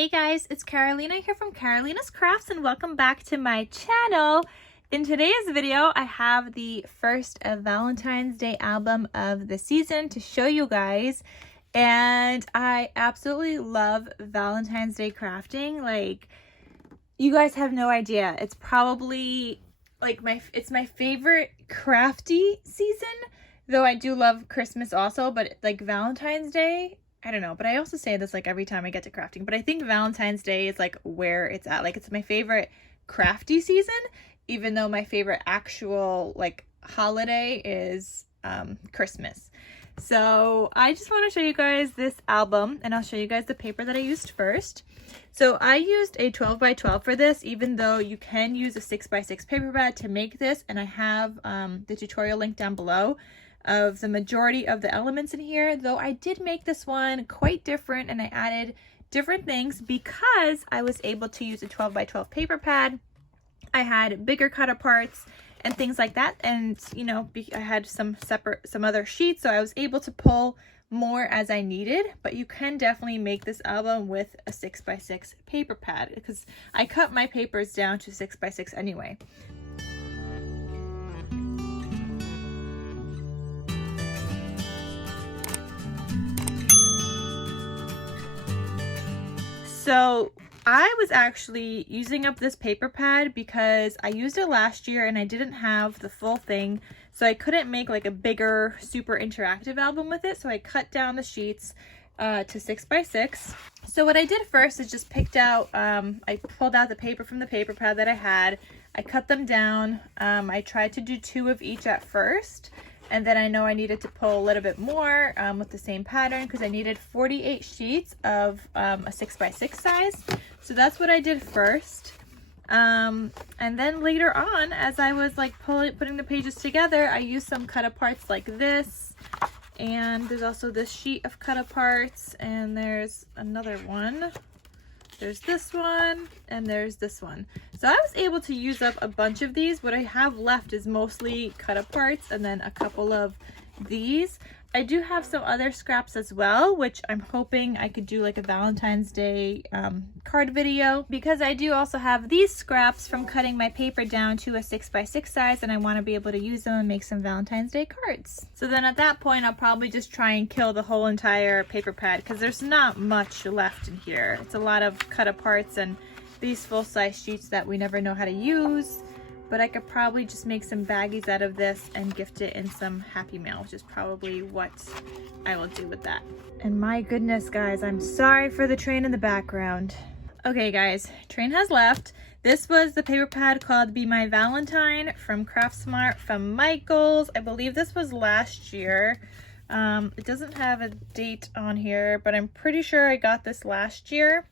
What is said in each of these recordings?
Hey guys, it's Carolina here from KarolinasKrafts and welcome back to my channel. In today's video, I have the first Valentine's Day album of the season to show you guys. And I absolutely love Valentine's Day crafting. Like, you guys have no idea. It's probably like it's my favorite crafty season, though I do love Christmas also, but like Valentine's Day, I don't know, but I also say this like every time I get to crafting, but I think Valentine's Day is like where it's at. Like, it's my favorite crafty season, even though my favorite actual like holiday is Christmas. So I just want to show you guys this album, and I'll show you guys the paper that I used first. So I used a 12 by 12 for this, even though you can use a 6 by 6 paper pad to make this, and I have the tutorial link down below of the majority of the elements in here, though I did make this one quite different and I added different things because I was able to use a 12 by 12 paper pad. I had bigger cut aparts and things like that, and you know, I had some other sheets, so I was able to pull more as I needed. But you can definitely make this album with a 6 by 6 paper pad because I cut my papers down to 6 by 6 anyway. So I was actually using up this paper pad because I used it last year and I didn't have the full thing, so I couldn't make like a bigger super interactive album with it, so I cut down the sheets to 6 by 6. So what I did first is just picked out, I pulled out the paper from the paper pad that I had, I cut them down, I tried to do 2 of each at first, and then I know I needed to pull a little bit more with the same pattern because I needed 48 sheets of a 6 by 6 size. So that's what I did first. And then later on, as I was like putting the pages together, I used some cut aparts like this. And there's also this sheet of cut aparts, and there's another one. There's this one, and there's this one. So I was able to use up a bunch of these. What I have left is mostly cut aparts and then a couple of these. I do have some other scraps as well, which I'm hoping I could do like a Valentine's Day card video, because I do also have these scraps from cutting my paper down to a 6 by 6 size, and I want to be able to use them and make some Valentine's Day cards. So then at that point, I'll probably just try and kill the whole entire paper pad because there's not much left in here. It's a lot of cut aparts and these full-size sheets that we never know how to use. But I could probably just make some baggies out of this and gift it in some Happy Mail, which is probably what I will do with that. And my goodness, guys, I'm sorry for the train in the background. Okay, guys, train has left. This was the paper pad called Be My Valentine from Craftsmart from Michael's. I believe this was last year. It doesn't have a date on here, but I'm pretty sure I got this last year.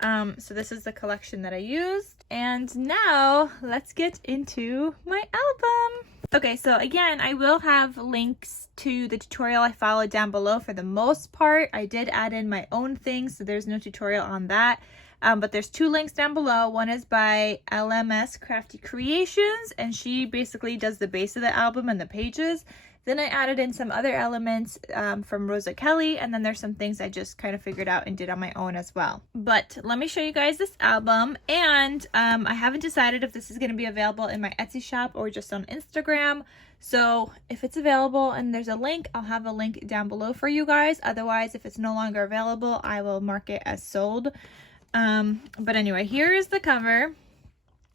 So this is the collection that I used. And now let's get into my album. Okay, so again, I will have links to the tutorial I followed down below for the most part. I did add in my own things, so there's no tutorial on that. But there's 2 links down below. One is by LMScraftycreations, and she basically does the base of the album and the pages. Then I added in some other elements from Rosa Kelly, and then there's some things I just kind of figured out and did on my own as well. But let me show you guys this album, and I haven't decided if this is going to be available in my Etsy shop or just on Instagram. So if it's available and there's a link, I'll have a link down below for you guys. Otherwise, if it's no longer available, I will mark it as sold. But anyway, here is the cover.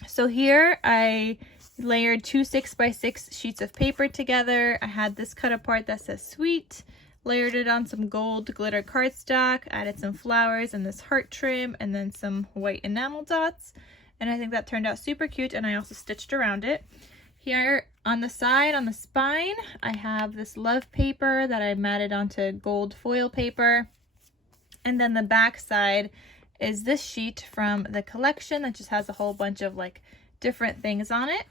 So here I layered 2 6 by 6 sheets of paper together. I had this cut apart that says sweet, layered it on some gold glitter cardstock, added some flowers and this heart trim, and then some white enamel dots. And I think that turned out super cute, and I also stitched around it. Here on the side, on the spine, I have this love paper that I matted onto gold foil paper. And then the back side is this sheet from the collection that just has a whole bunch of like different things on it.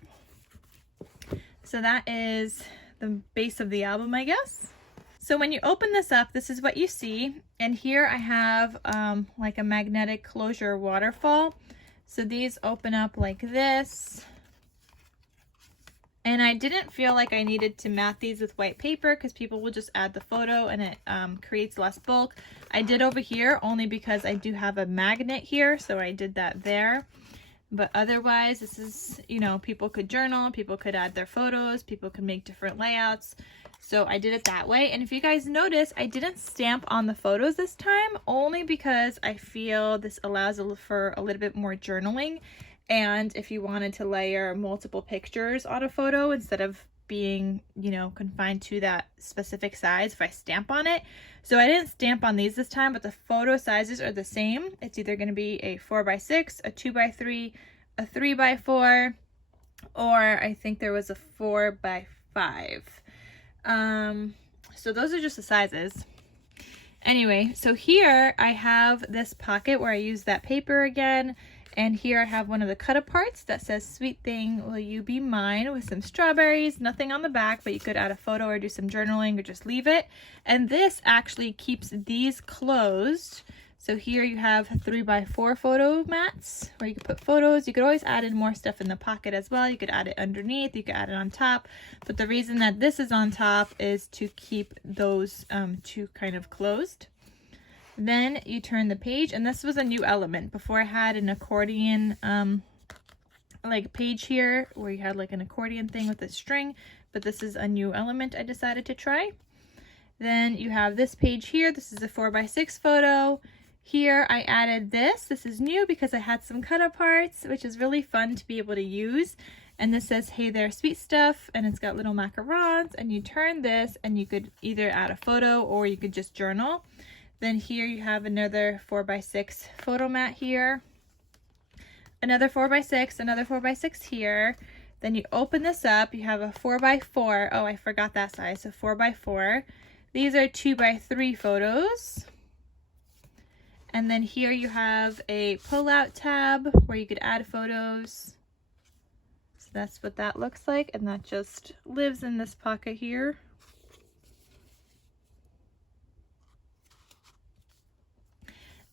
So that is the base of the album, I guess. So when you open this up, this is what you see. And here I have like a magnetic closure waterfall. So these open up like this. And I didn't feel like I needed to mat these with white paper because people will just add the photo and it creates less bulk. I did over here only because I do have a magnet here, so I did that there. But otherwise, this is, you know, people could journal, people could add their photos, people could make different layouts. So I did it that way. And if you guys notice, I didn't stamp on the photos this time, only because I feel this allows for a little bit more journaling. And if you wanted to layer multiple pictures on a photo instead of being, you know, confined to that specific size if I stamp on it. So I didn't stamp on these this time, but the photo sizes are the same. It's either going to be a 4x6, a 2x3, a 3x4, or I think there was a 4x5. So those are just the sizes. Anyway, so here I have this pocket where I use that paper again. And here I have one of the cut aparts that says, "Sweet thing, will you be mine?" with some strawberries, nothing on the back, but you could add a photo or do some journaling or just leave it. And this actually keeps these closed. So here you have 3x4 photo mats where you could put photos. You could always add in more stuff in the pocket as well. You could add it underneath, you could add it on top. But the reason that this is on top is to keep those two kind of closed. Then you turn the page, and this was a new element. Before I had an accordion like page here where you had like an accordion thing with a string, but this is a new element I decided to try. Then you have this page here. This is a 4x6 photo. Here I added this. This is new because I had some cut aparts, which is really fun to be able to use. And this says, "Hey there, sweet stuff," and it's got little macarons, and you turn this and you could either add a photo or you could just journal. Then here you have another 4x6 photo mat here, another 4x6, another 4x6 here. Then you open this up, you have a 4x4. Oh, I forgot that size, so 4x4. These are 2x3 photos. And then here you have a pull-out tab where you could add photos. So that's what that looks like, and that just lives in this pocket here.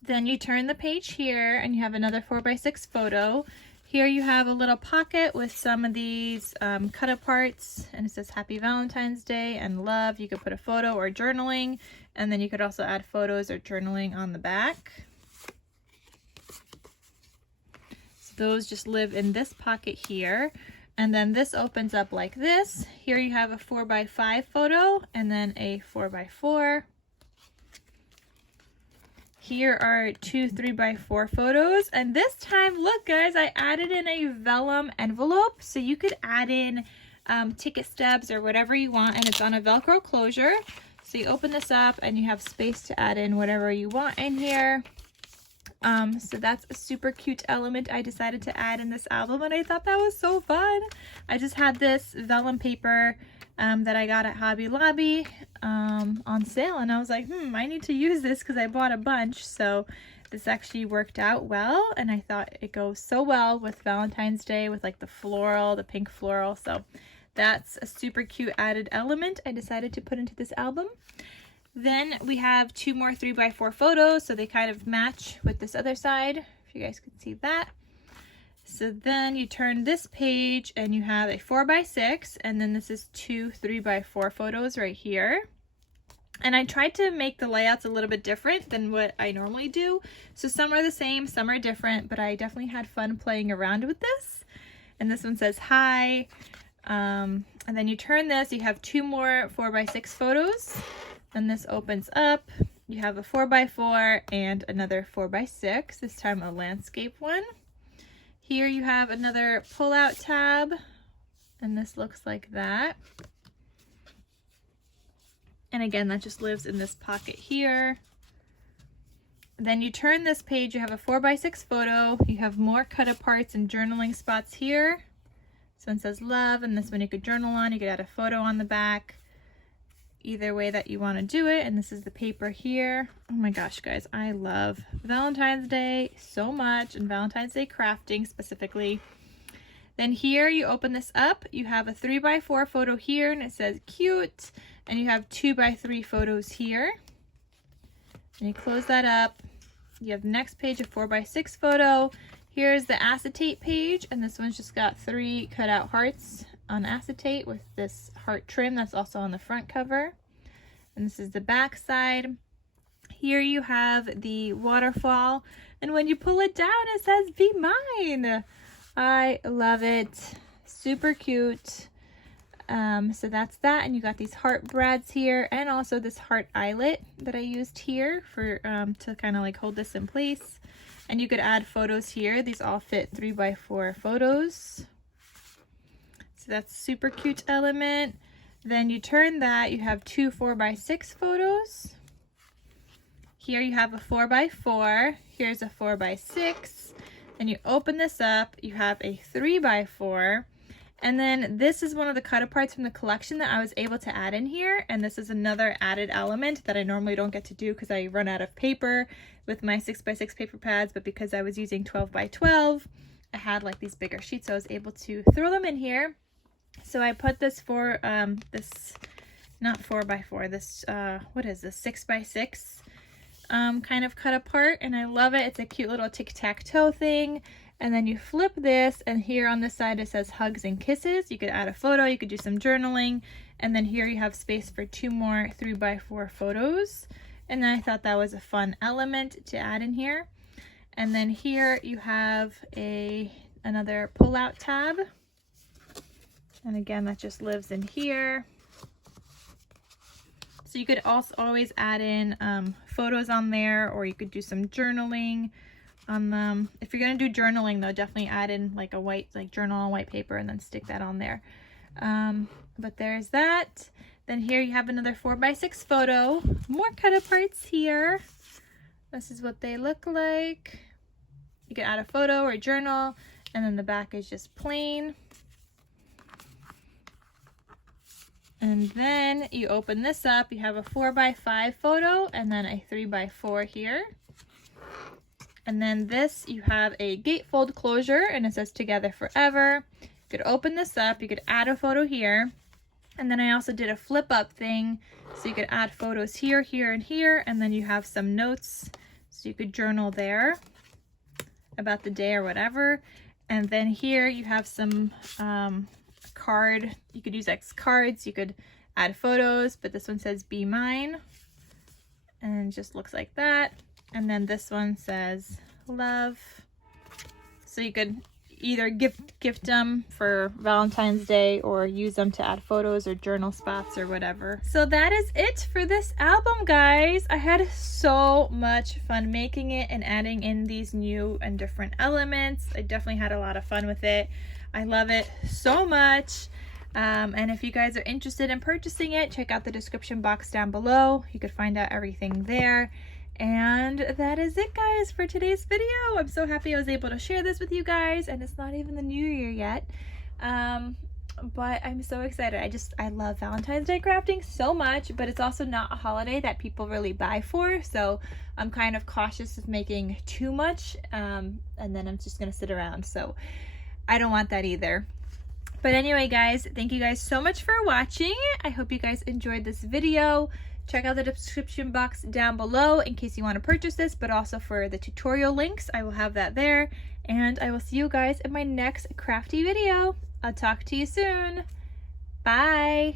Then you turn the page here and you have another 4x6 photo. Here you have a little pocket with some of these cut aparts, and it says Happy Valentine's Day and love. You could put a photo or journaling, and then you could also add photos or journaling on the back. So those just live in this pocket here. And then this opens up like this. Here you have a 4x5 photo and then a 4x4. Here are two 3x4 photos, and this time, look guys, I added in a vellum envelope, so you could add in ticket stubs or whatever you want, and it's on a Velcro closure. So you open this up and you have space to add in whatever you want in here. So that's a super cute element I decided to add in this album, and I thought that was so fun. I just had this vellum paper that I got at Hobby Lobby on sale, and I was like, I need to use this because I bought a bunch. So this actually worked out well, and I thought it goes so well with Valentine's Day with like the floral, the pink floral. So that's a super cute added element I decided to put into this album. Then we have two more 3x4 photos, so they kind of match with this other side, if you guys can see that. So then you turn this page and you have a 4x6, and then this is two 3x4 photos right here. And I tried to make the layouts a little bit different than what I normally do. So some are the same, some are different, but I definitely had fun playing around with this. And this one says hi. And then you turn this, you have two more 4x6 photos. And this opens up. You have a 4x4 and another 4x6, this time a landscape one. Here you have another pull-out tab, and this looks like that. And again, that just lives in this pocket here. Then you turn this page, you have a 4x6 photo, you have more cut aparts and journaling spots here. This one says love, and this one you could journal on. You could add a photo on the back, either way that you want to do it. And this is the paper here. Oh my gosh, guys, I love Valentine's Day so much, and Valentine's Day crafting specifically. Then here you open this up, you have a 3x4 photo here, and it says cute, and you have 2x3 photos here. And you close that up. You have the next page, a 4x6 photo. Here's the acetate page, and this one's just got 3 cutout hearts on acetate with this heart trim that's also on the front cover. And this is the back side. Here you have the waterfall, and when you pull it down it says "Be Mine." I love it. Super cute. So that's that, and you got these heart brads here, and also this heart eyelet that I used here for to kind of like hold this in place. And you could add photos here. These all fit 3x4 photos. So that's super cute element. Then you turn that, you have two 4x6 photos. Here you have a 4x4. Here's a 4x6. Then you open this up, you have a 3x4. And then this is one of the cut aparts from the collection that I was able to add in here. And this is another added element that I normally don't get to do because I run out of paper with my 6x6 paper pads. But because I was using 12x12, I had like these bigger sheets, so I was able to throw them in here. So I put this for this, not 4x4, this, what is this, 6x6 kind of cut apart. And I love it. It's a cute little tic-tac-toe thing. And then you flip this, and here on this side it says hugs and kisses. You could add a photo, you could do some journaling, and then here you have space for two more 3x4 photos. And then I thought that was a fun element to add in here. And then here you have another pull-out tab. And again, that just lives in here. So you could also always add in photos on there, or you could do some journaling on them. If you're gonna do journaling though, definitely add in like a white, like journal on white paper, and then stick that on there. But there's that. Then here you have another 4x6 photo. More cut aparts here. This is what they look like. You can add a photo or a journal, and then the back is just plain. And then you open this up, you have a 4x5 photo and then a 3x4 here. And then this, you have a gatefold closure, and it says "Together Forever." You could open this up, you could add a photo here. And then I also did a flip up thing, so you could add photos here, here, and here. And then you have some notes, so you could journal there about the day or whatever. And then here you have some card. You could use X cards, you could add photos, but this one says "Be Mine," and it just looks like that. And then this one says "Love." So you could either gift them for Valentine's Day, or use them to add photos or journal spots or whatever. So that is it for this album, guys. I had so much fun making it and adding in these new and different elements. I definitely had a lot of fun with it. I love it so much. And if you guys are interested in purchasing it, check out the description box down below. You could find out everything there. And that is it, guys, for today's video. I'm so happy I was able to share this with you guys, and it's not even the new year yet. But I'm so excited. I love Valentine's Day crafting so much, but it's also not a holiday that people really buy for, so I'm kind of cautious of making too much, and then I'm just gonna sit around, so I don't want that either. But anyway, guys, thank you guys so much for watching. I hope you guys enjoyed this video. Check out the description box down below in case you want to purchase this, but also for the tutorial links, I will have that there. And I will see you guys in my next crafty video. I'll talk to you soon. Bye.